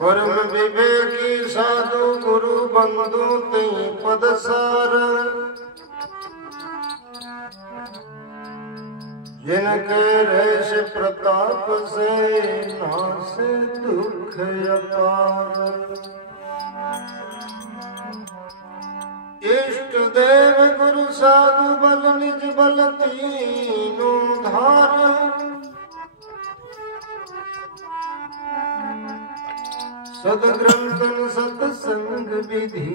परम विवेकी साधु गुरु बंधु ते पद सार, जिनके रेश प्रताप से नासे दुख अपार। इष्ट देव गुरु साधु बल निज बल तीनों धार, सदग्रंथन सत्संग विधि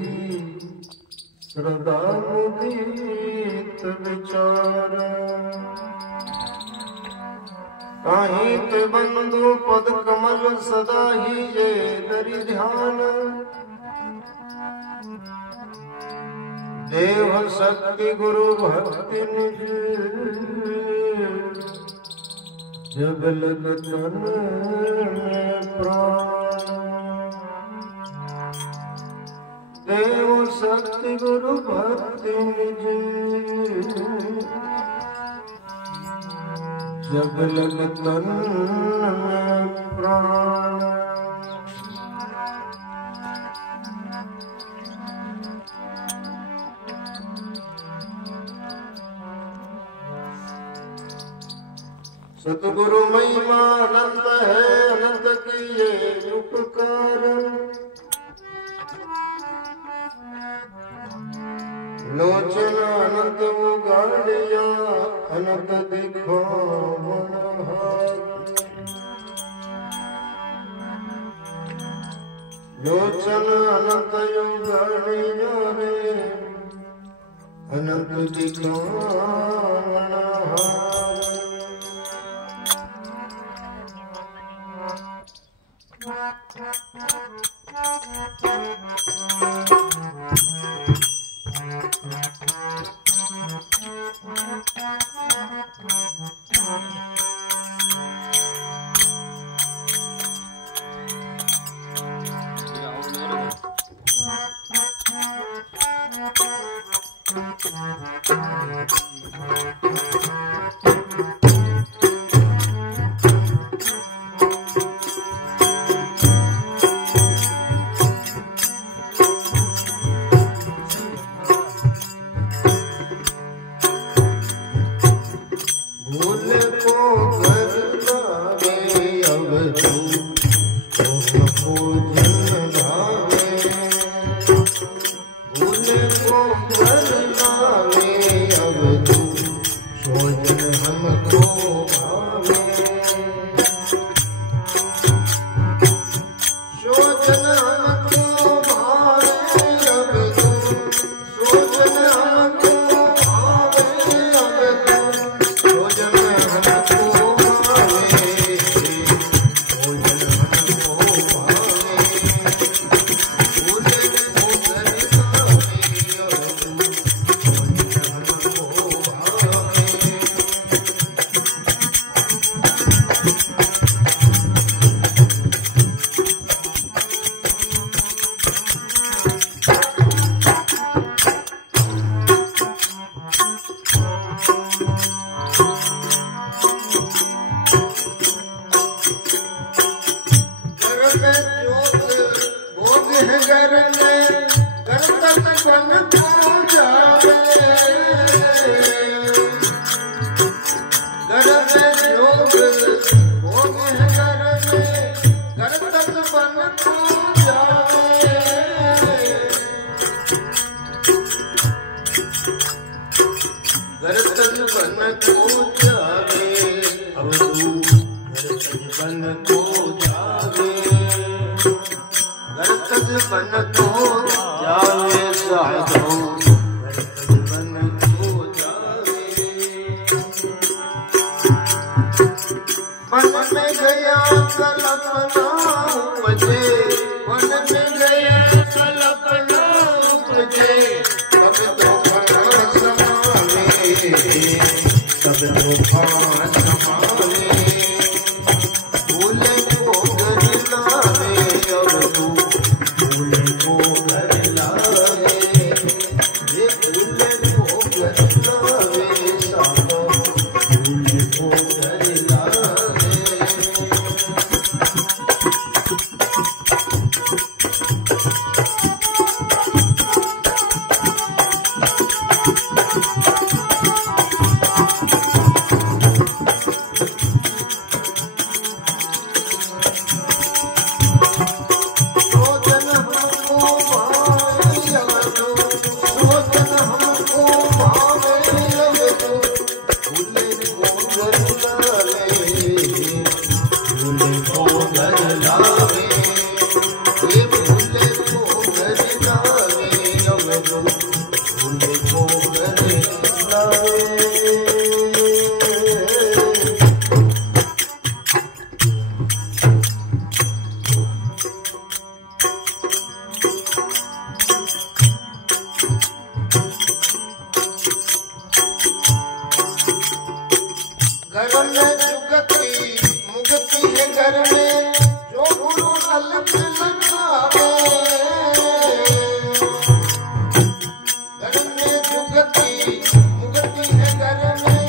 श्रद्धा मुदित विचार। काहित बंधु पद कमल सदा ही ये दरि ध्यान, देव शक्ति गुरु भक्ति निज, जब लग तन में प्राण। देव शक्ति गुरु भक्ति निज, जब लग तन में प्राण। सतगुरु महिमा अनंत है, अनंत की ये उपकार। लोचन अनंत उगाड़िया, अनंत दिखो लोचन अनंत उगाड़िया रे, अनंत दिखो घर लावे, ये भूले को घर लावे, अवधू भूले को घर लावे। घर में जुगती मुगती है, घर में जो गुरु अलग लगावे। घर में जुगती मुगती है, घर में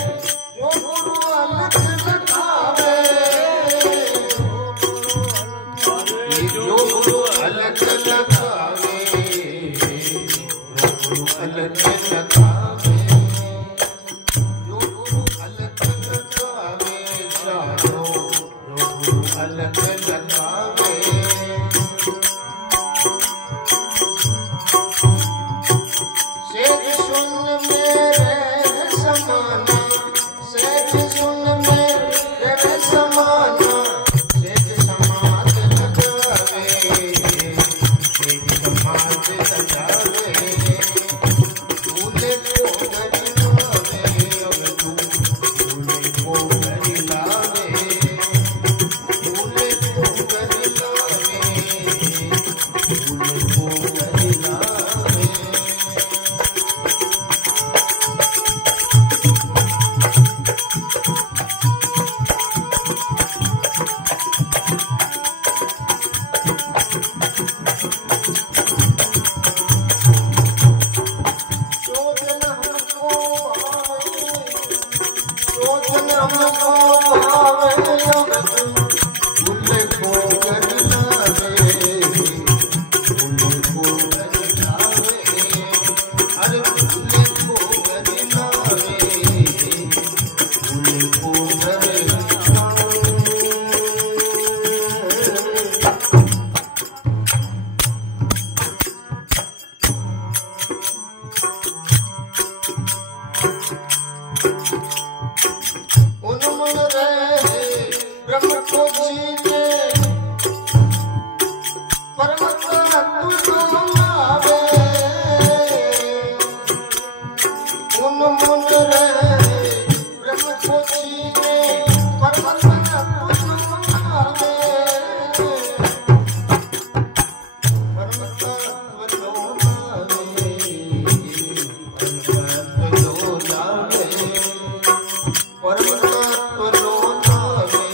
जो गुरु अलग लगावे। जो गुरु अलग लगावे, जो गुरु अलग लगावे, अलग लगावे। सेठ सुन मेरे समाना, सेठ सुन मेरे समाना, सेठ समाज लगावे, सेठ समाज लगावे। भूले को घर लावे, अवधू भूले को घर लावे, भूले को घर लावे, भूले को घर लावे। सोचन हमको भावे, भूले को घर लावे, भूले को घर लावे, अरे भूले को घर लावे, भूले को घर लावे। उन्मन रहे ब्रह्म को जीने, पर्वत तुझको लावे। उन्मन रहे ब्रह्म को जीने, पर्वत तुझको लावे। पर्वत तुझको लावे, पर्वत तुझको लावे,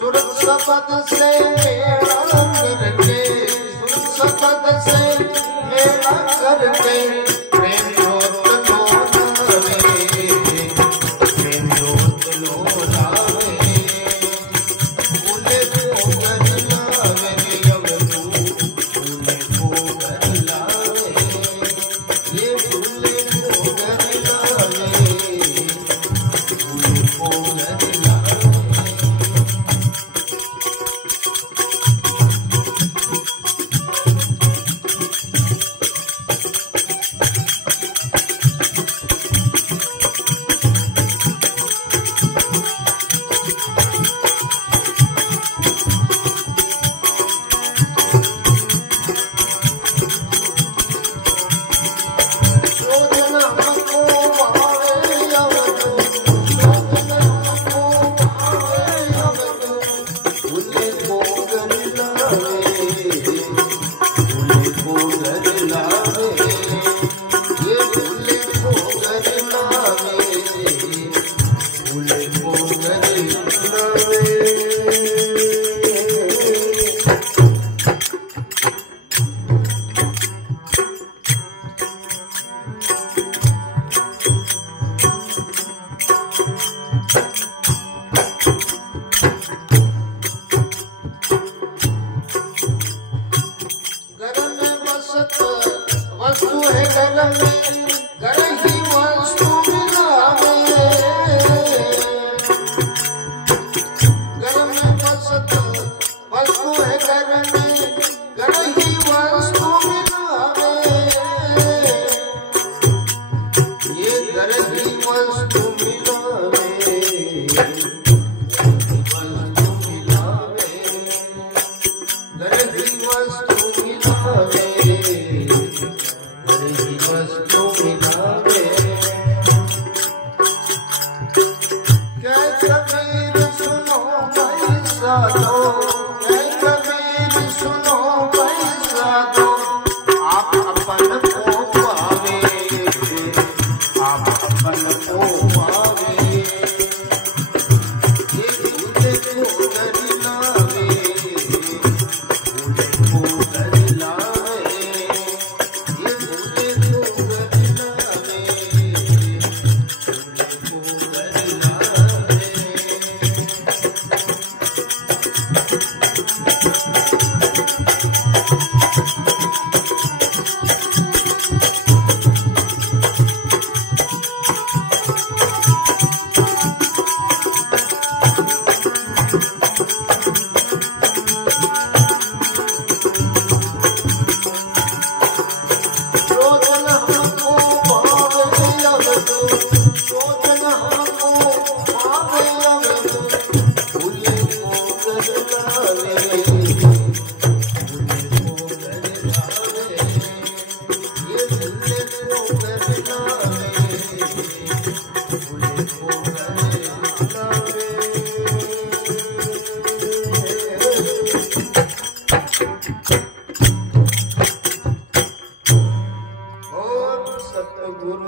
पर्वत सपद से मेरा करके, सपद से मेरा करके, प्रेम जोत लो लावे, प्रेम जोत लो लावे। भूले को घर लावे, अवधू भूले को घर लावे, ये भूले को घर लावे, भूले को घर लावे। वस्तु है घर में, घर ही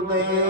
गुरुदेव